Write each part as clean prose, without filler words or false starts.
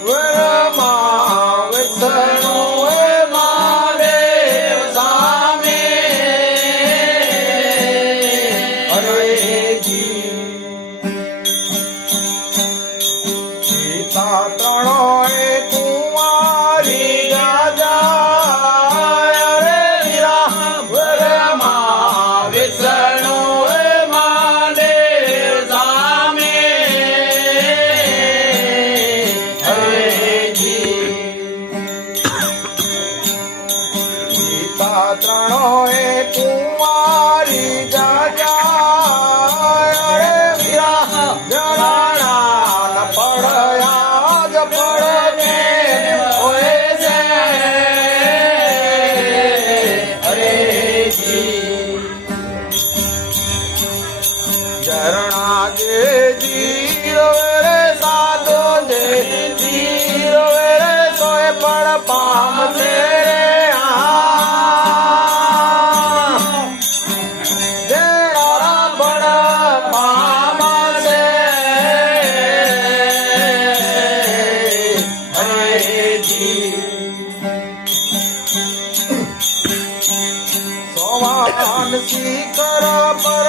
વરમાં વિષ્ણુ મહાદેવ સામે હરેજી સીતા ત્રણોએ કુંવારી ગાજા રે વીરા વરમાં વિષ્ણુ મહાદેવ સામે હરેજી સીતા ત્રણોએ કુંવારી ગાજા રે વીરા જણાણા ન પડ્યા જ પડે હોય છે હરેજી ઝરણા જે જીરો રે સાધો જે જીરો રે સોય પણ પામશે રે જેણા પણ પામશે હરેજી સોવાન શિખર પર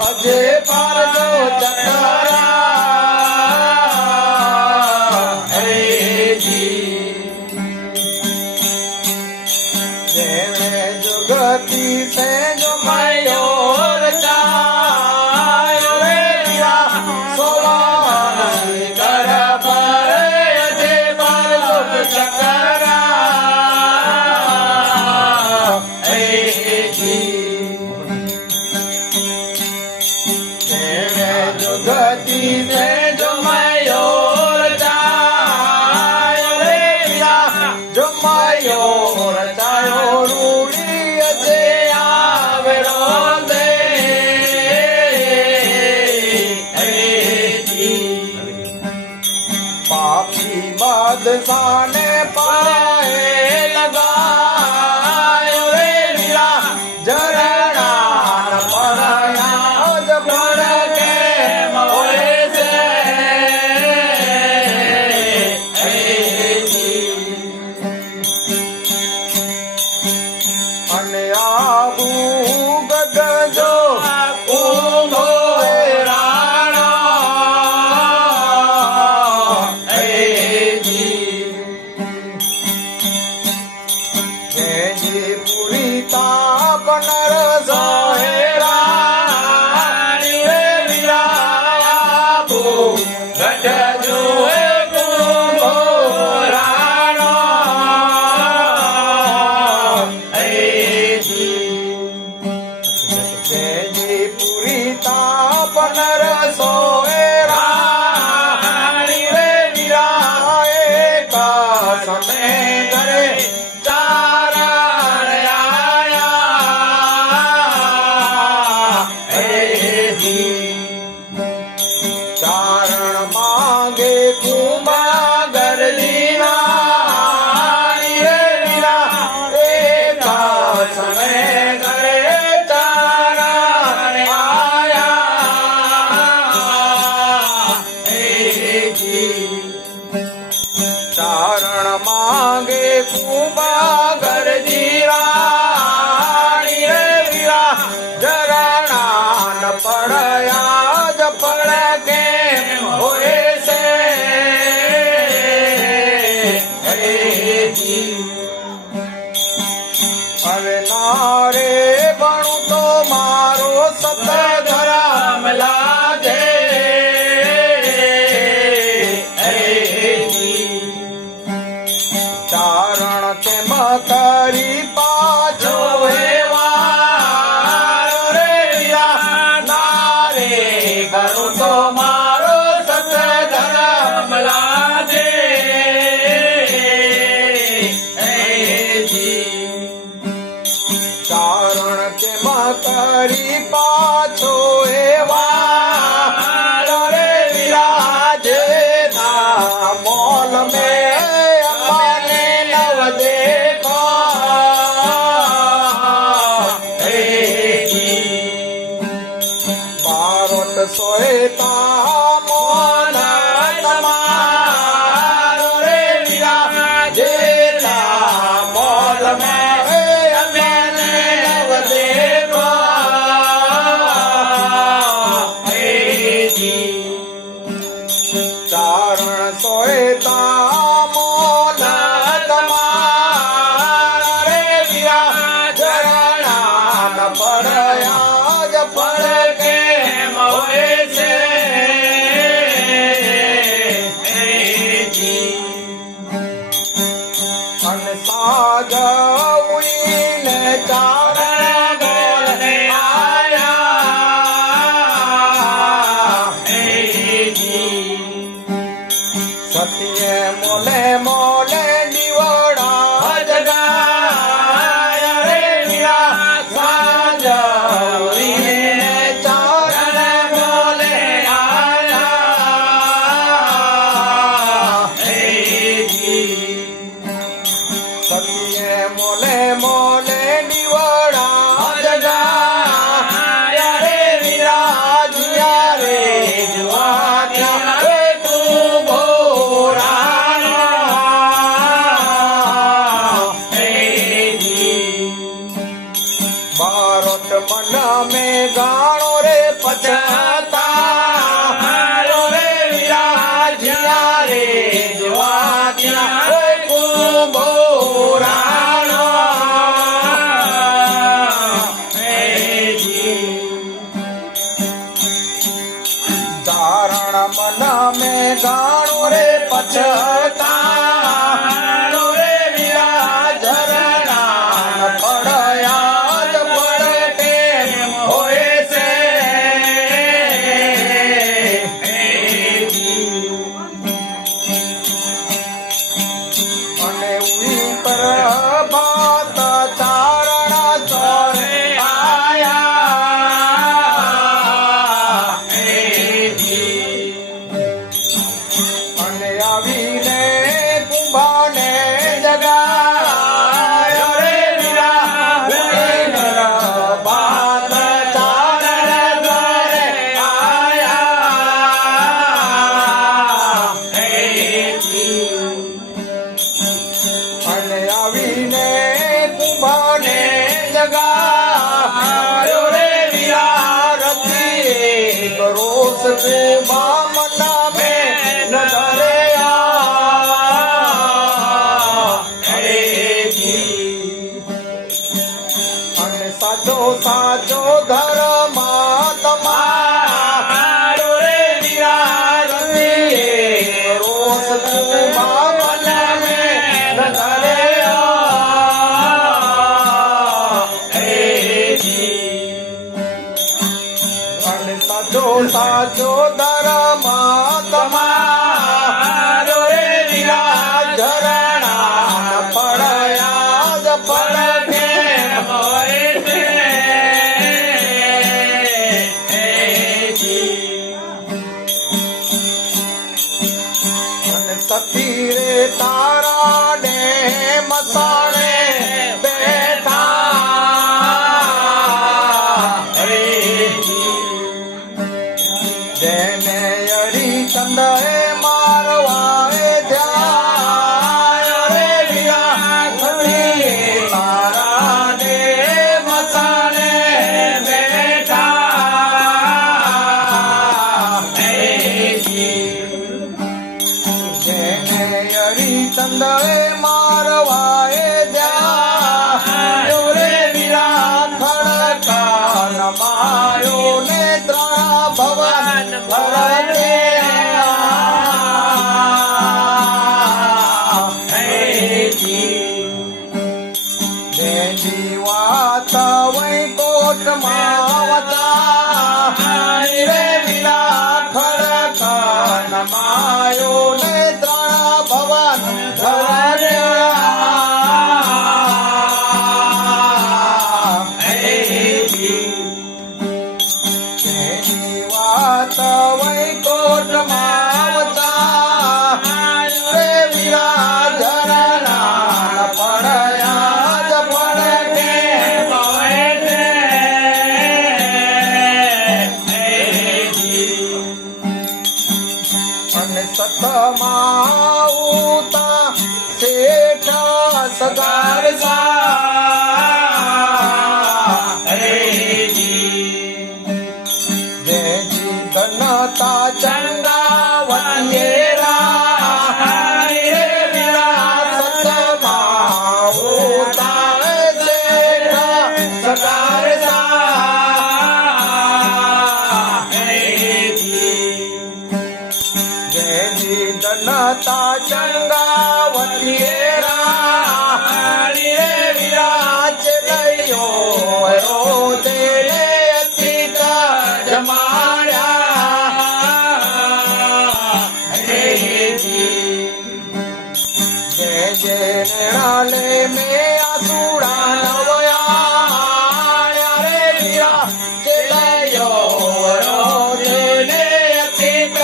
અજે પારજો ચકરા હરેજી જેણે જગતી સે જો મયોર ચાયો રે વીરા સોવાન શિખર પર અજે પારજો ચકરા જગતી સે જો મયોર ચાયો રે વીરા જો મયોર ચાયો રૂડી અજે આવે રોદે હરેજી પાપી બાદશાને પાએ લગાયો રે વીરા ઝરણા ન પડ્યા જ પડે કેમ હોય છે હરેજી અને આબુ ગગજો ઊંઘો રાણા હરેજી જેજી પૂરી તાપ નરસો રાણી રે વીરા આબુ ગગજો ઊંઘો રાણા હરેજી જેજી પૂરી તાપ નરસો રાણી રે વીરા એક સમય ઘરે ચારણ આયા હરેજી ચારણ માંગે કુમાગરની રાણી રે વીરા એક સમય ઘરે ચારણ આયા હરેજી ચારણ માંગે કુમાગરની રાણી રે વીરા ઝરણા ન પડ્યા જ પડે કેમ હોય છે હરેજી હવે નારે ભણું તો મારો સતધરામ લાગે હરેજી ચારણ કેમ કરી અને સાજ ઉડીને ચારણ બોલે આયા સતીએ મોલે મોલે દીવડા જગાયા રે વીરા સાજ ઉડીને ચારણ બોલે આયા સતીએ મોલે મોલે દીવડા જગાયા રે વીરા જુયા રે જુઆ રે તું ભારત મન में गाणो रे पछता रे वीरा जिया रे जवातिया रे कुंभोराणो धारण मन में गाणो रे पछता रे वीरा झरणा पड़या भात चारणा चोरे आया અને આવીને કુંભાને જગાયો રે વીરા ભાત ચારણ ચોરે આયા અને આવીને કુંભાને જગાયો રે વીરા રતી રોષ કુંભા મના મે નજરે અને સાચો સાચો ધર્મ તમારો રે વીરા રતી રોષ કુંભા મના મે નજરે સાચો સાચો ધર્મ તમારો રે વીરા ઝરણા પડયા જ પડકે અને સતી રે તારા ડે મસાણે જેને હરિચંદ્ર મારવાએ ધ્યાય રે વીરા ખડી તારા દે મસાણે બેઠા જેને હરિચંદ્ર મારવાએ ધ્યાય રે વીરા ખડકા નમાયો ને ત્રણ ભવન ભરતે જીવાત વૈકોટ માવતા રે વીરા ખડકા નમાયો ને ત્રણ ભવન ભરતે વૈકોટ માવતા રે વીરા ઝરણા પડયા જ પડકે અને સતમાં ઉતા શેઠા સગાર ધનતા ચંદાવતિયેરા રે વીરા સતમાં ઉતા શેઠા સગાર ધનતા ચંગાવતી રાણી રે વિરાજ લયો રોજે લે અતીત જમાડ્યા હે જી જય જય નળાલે મે આસુડા નવયા રે વિરાજ લયો રોજે લે અતીત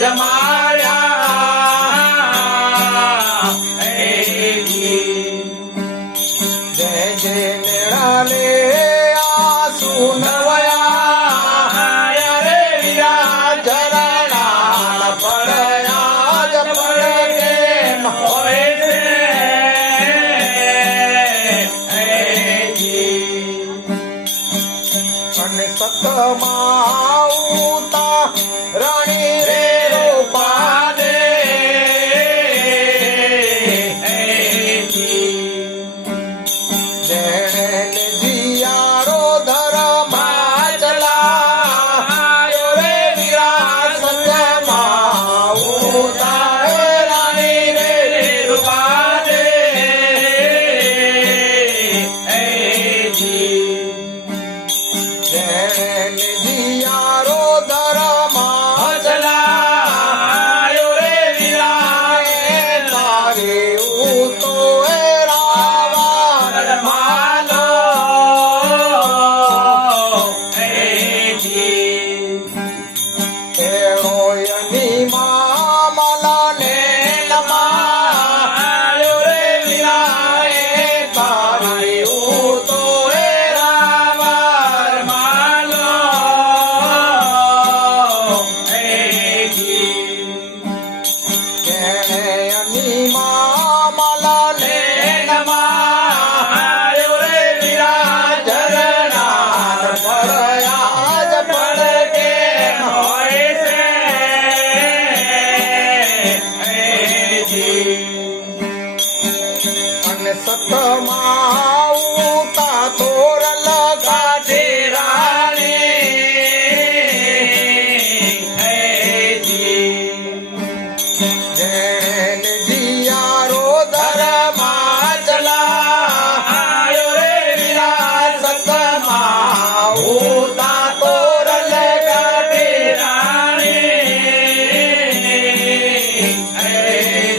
જમાડ્યા હે જી જય જય નળાલે આસુ નવયા રે વિરાજ ઝરણા પડ્યા જ પડે કેમ હોય છે હે જી અને સતમાં ઉતા રાણી રે રૂપા દે હે જી જેણે જીયારો ધર્મા ચલાયો રે વિરાસતમાં ઉતારે રાણી રે રૂપા દે હે જી જેણે જીયારો ધર્મા ચલાયો રે વિરાય તારે ઉતો એ રાવણ માનો હે જી એળોયની મામલાને નમાયો રે વિરાય તારે ઉતો એ રાવણ માનો હે જી જેણે અની મામલાને નમાયો રે વિરાજ ઝરણા પડ્યા જ પડે કેમ હોય છે હે જી અને સતમાં ઉતા તોર લગાડી રાણી હે જી જેણે જીયારો ધર્મા ચલાયો રે વિરાસતમાં ઉતા તોર લગાડી રાણી હે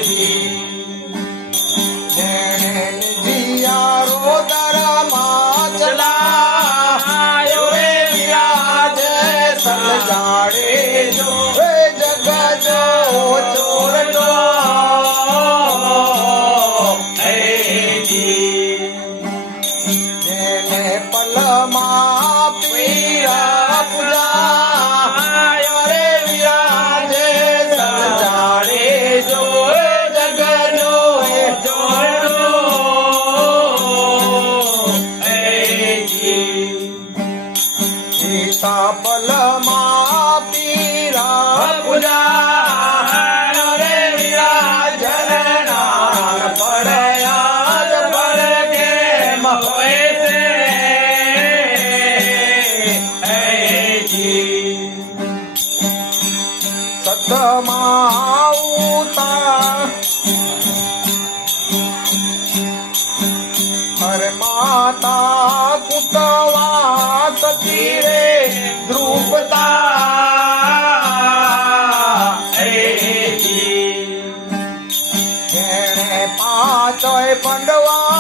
જી જેણે જીયારો ધર્મા ચલાયો રે વિરાજ સલજાડે જો હે જગ જો ચોરડો હે જી જેને પલમાં પીરા પૂજાયો રે વિરાજે સલજાડે જો હે જગનો ચોરડો હે જી સીતાફલમાં પીરા પૂજાયો રે વિરાજ ઝરણા પડ્યા જ પડે કેમ હોય છે હે જી સતમાં ઉતા અરે માતા કુટવા સતી રે દ્રુપદા હે જી જેણે પાંચોય પાંડવા